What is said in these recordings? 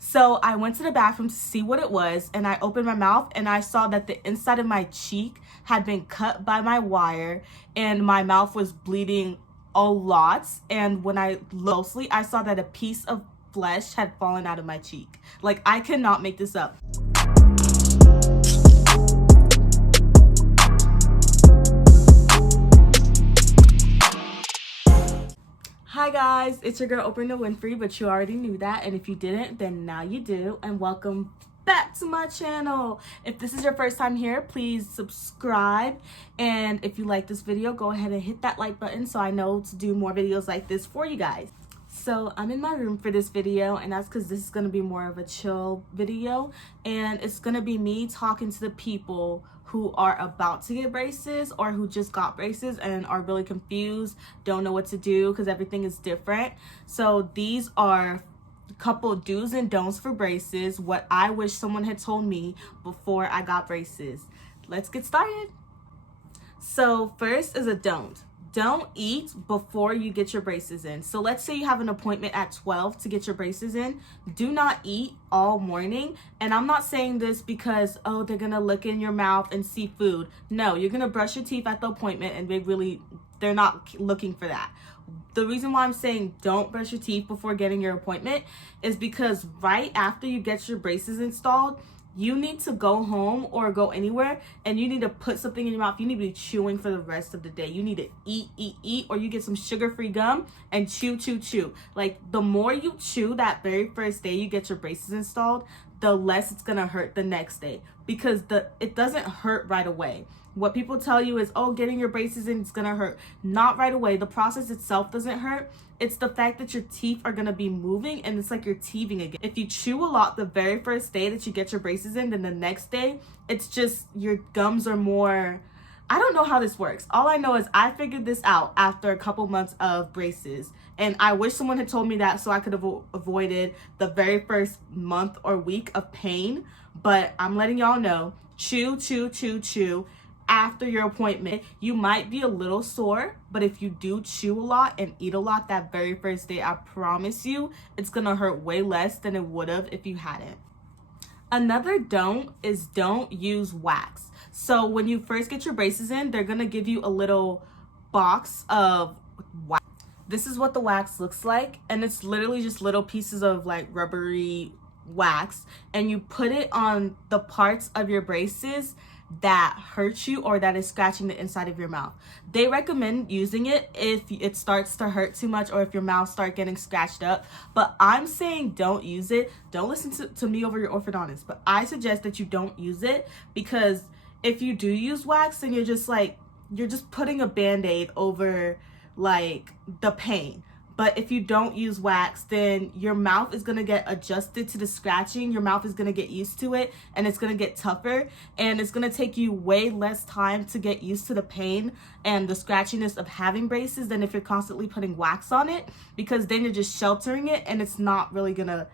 So I went to the bathroom to see what it was, and I opened my mouth and I saw that the inside of my cheek had been cut by my wire and my mouth was bleeding a lot. And when I looked closely, I saw that a piece of flesh had fallen out of my cheek. Like, I cannot make this up. Hi guys, it's your girl Oprah Winfrey, but you already knew that, and if you didn't, then now you do, and welcome back to my channel. If this is your first time here, please subscribe, and if you like this video, go ahead and hit that like button so I know to do more videos like this for you guys. So I'm in my room for this video, and that's because this is going to be more of a chill video, and it's going to be me talking to the people who are about to get braces or who just got braces and are really confused, don't know what to do because everything is different. So these are a couple do's and don'ts for braces, what I wish someone had told me before I got braces. Let's get started. So first is a don't. Don't eat before you get your braces in. So let's say you have an appointment at 12 to get your braces in. Do not eat all morning. And I'm not saying this because, oh, they're going to look in your mouth and see food. No, you're going to brush your teeth at the appointment and they're not looking for that. The reason why I'm saying don't brush your teeth before getting your appointment is because right after you get your braces installed, you need to go home or go anywhere and you need to put something in your mouth. You need to be chewing for the rest of the day. You need to eat, or you get some sugar-free gum and chew. Like, the more you chew that very first day you get your braces installed, the less it's gonna hurt the next day, because it doesn't hurt right away. What people tell you is, oh, getting your braces in, it's gonna hurt. Not right away. The process itself doesn't hurt. It's the fact that your teeth are gonna be moving and it's like you're teething again. If you chew a lot the very first day that you get your braces in, then the next day, it's just your gums are more, I don't know how this works. All I know is I figured this out after a couple months of braces. And I wish someone had told me that so I could have avoided the very first month or week of pain. But I'm letting y'all know, chew after your appointment. You might be a little sore, but if you do chew a lot and eat a lot that very first day, I promise you it's gonna hurt way less than it would have if you hadn't. Another don't is don't use wax. So when you first get your braces in, they're gonna give you a little box of wax. This is what the wax looks like, and it's literally just little pieces of like rubbery wax, and you put it on the parts of your braces that hurt you or that is scratching the inside of your mouth. They recommend using it if it starts to hurt too much or if your mouth starts getting scratched up, but I'm saying don't use it. Don't listen to me over your orthodontist, but I suggest that you don't use it, because if you do use wax, then you're just putting a band-aid over like the pain. But if you don't use wax, then your mouth is going to get adjusted to the scratching. Your mouth is going to get used to it, and it's going to get tougher. And it's going to take you way less time to get used to the pain and the scratchiness of having braces than if you're constantly putting wax on it, because then you're just sheltering it, and it's not really going to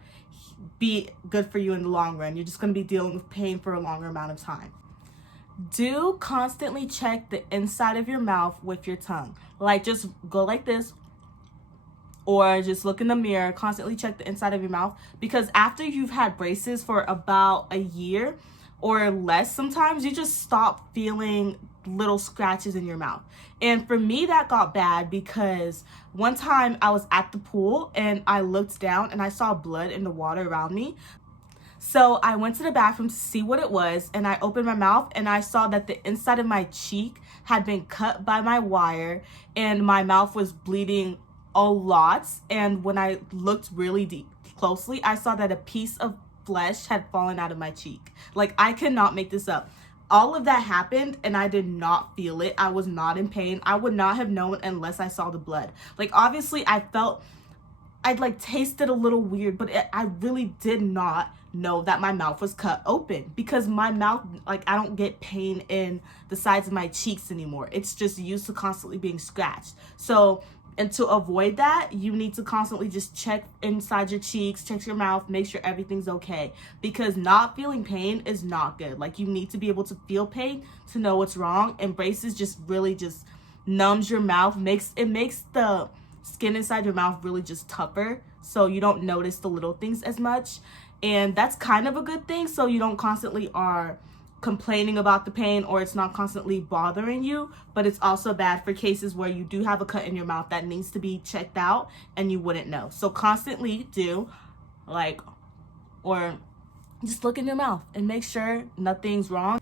be good for you in the long run. You're just going to be dealing with pain for a longer amount of time. Do constantly check the inside of your mouth with your tongue. Like, just go like this, or just look in the mirror, constantly check the inside of your mouth, because after you've had braces for about a year or less, sometimes you just stop feeling little scratches in your mouth. And for me, that got bad because one time I was at the pool and I looked down and I saw blood in the water around me. So I went to the bathroom to see what it was, and I opened my mouth and I saw that the inside of my cheek had been cut by my wire and my mouth was bleeding a lot. And when I looked really closely, I saw that a piece of flesh had fallen out of my cheek. Like, I cannot make this up. All of that happened and I did not feel it. I was not in pain. I would not have known unless I saw the blood. Like, obviously I'd like tasted a little weird, but I really did not know that my mouth was cut open, because my mouth, like, I don't get pain in the sides of my cheeks anymore. It's just used to constantly being scratched. So, and to avoid that, you need to constantly just check inside your cheeks, check your mouth, make sure everything's okay, because not feeling pain is not good. Like, you need to be able to feel pain to know what's wrong, and braces just really just numbs your mouth, makes the skin inside your mouth really just tougher. so you don't notice the little things as much. And that's kind of a good thing, so you don't constantly are complaining about the pain, or it's not constantly bothering you. But it's also bad for cases where you do have a cut in your mouth that needs to be checked out and you wouldn't know. So constantly do, like, or just look in your mouth and make sure nothing's wrong.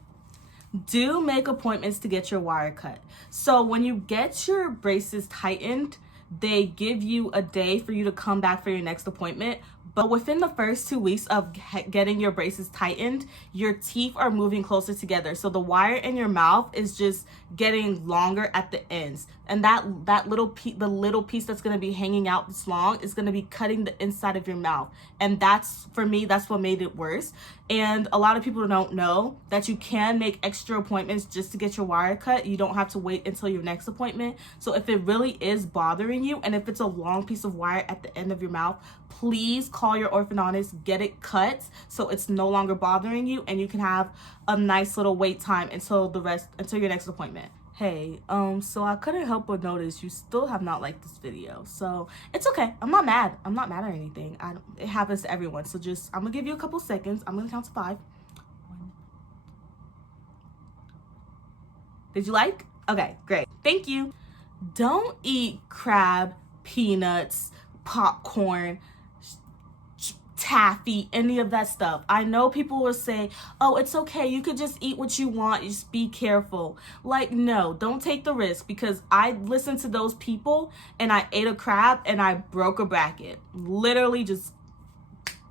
Do make appointments to get your wire cut. So when you get your braces tightened, they give you a day for you to come back for your next appointment. But within the first 2 weeks of getting your braces tightened, your teeth are moving closer together. So the wire in your mouth is just getting longer at the ends. And that little piece, the little piece that's going to be hanging out this long, is going to be cutting the inside of your mouth. And that's, for me, that's what made it worse. And a lot of people don't know that you can make extra appointments just to get your wire cut. You don't have to wait until your next appointment. So if it really is bothering you, and if it's a long piece of wire at the end of your mouth, please call your orthodontist, get it cut so it's no longer bothering you, and you can have a nice little wait time until your next appointment. Hey, so I couldn't help but notice you still have not liked this video. So it's okay. I'm not mad or anything. It happens to everyone. So I'm gonna give you a couple seconds. I'm gonna count to 5. 1. Did you like? Okay, great. Thank you. Don't eat crab, peanuts, popcorn, taffy, any of that stuff. I know people will say, oh, it's okay, you could just eat what you want, you just be careful. Like, no, don't take the risk, because I listened to those people and I ate a crab and I broke a bracket. Literally just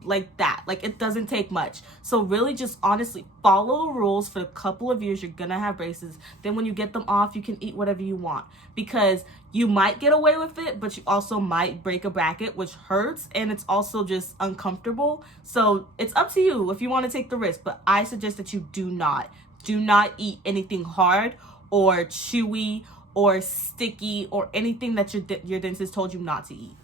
like that. Like, it doesn't take much. So really just honestly follow the rules. For a couple of years you're gonna have braces, then when you get them off you can eat whatever you want, because you might get away with it, but you also might break a bracket, which hurts, and it's also just uncomfortable. So it's up to you if you want to take the risk, but I suggest that you do not eat anything hard or chewy or sticky or anything that your dentist told you not to eat.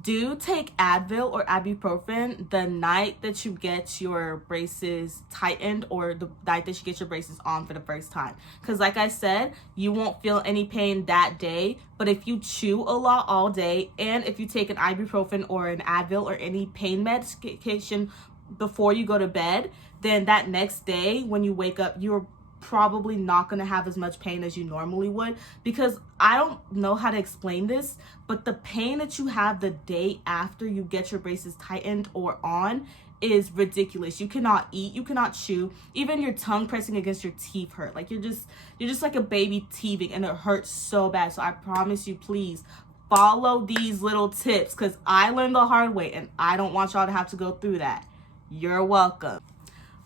Do take Advil or ibuprofen the night that you get your braces tightened, or the night that you get your braces on for the first time. Because like I said, you won't feel any pain that day. But if you chew a lot all day, and if you take an ibuprofen or an Advil or any pain medication before you go to bed, then that next day when you wake up, you're probably not going to have as much pain as you normally would. Because I don't know how to explain this, but the pain that you have the day after you get your braces tightened or on is ridiculous. You cannot eat, you cannot chew, even your tongue pressing against your teeth hurt. Like, you're just like a baby teething, and it hurts so bad. So I promise you, please follow these little tips, because I learned the hard way and I don't want y'all to have to go through that. You're welcome.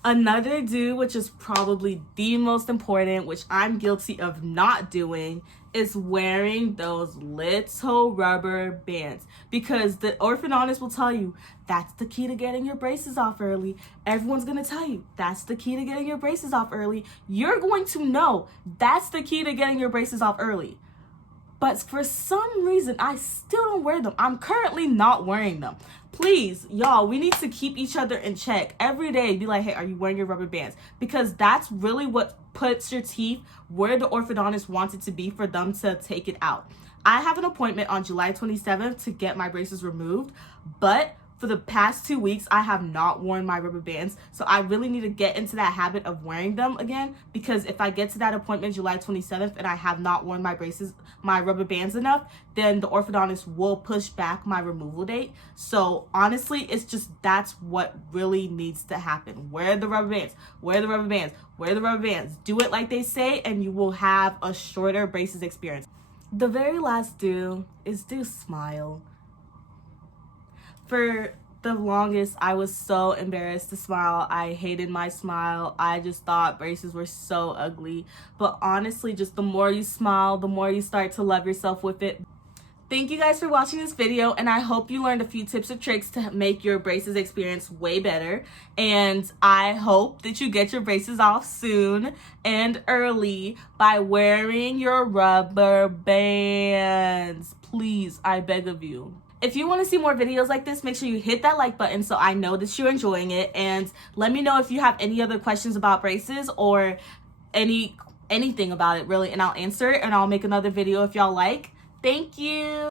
Another do, which is probably the most important, which I'm guilty of not doing, is wearing those little rubber bands, because the orthodontist will tell you that's the key to getting your braces off early. Everyone's going to tell you that's the key to getting your braces off early. You're going to know that's the key to getting your braces off early. But for some reason, I still don't wear them. I'm currently not wearing them. Please, y'all, we need to keep each other in check every day. Be like, hey, are you wearing your rubber bands? Because that's really what puts your teeth where the orthodontist wants it to be for them to take it out. I have an appointment on July 27th to get my braces removed, but for the past 2 weeks, I have not worn my rubber bands. So I really need to get into that habit of wearing them again, because if I get to that appointment July 27th and I have not worn my rubber bands enough, then the orthodontist will push back my removal date. So honestly, it's just, that's what really needs to happen. Wear the rubber bands, wear the rubber bands, wear the rubber bands. Do it like they say, and you will have a shorter braces experience. The very last do is do smile. For the longest, I was so embarrassed to smile. I hated my smile. I just thought braces were so ugly. But honestly, just the more you smile, the more you start to love yourself with it. Thank you guys for watching this video, and I hope you learned a few tips or tricks to make your braces experience way better. And I hope that you get your braces off soon and early by wearing your rubber bands. Please, I beg of you. If you want to see more videos like this, make sure you hit that like button so I know that you're enjoying it. And let me know if you have any other questions about braces or anything about it really, and I'll answer it, and I'll make another video if y'all like. Thank you.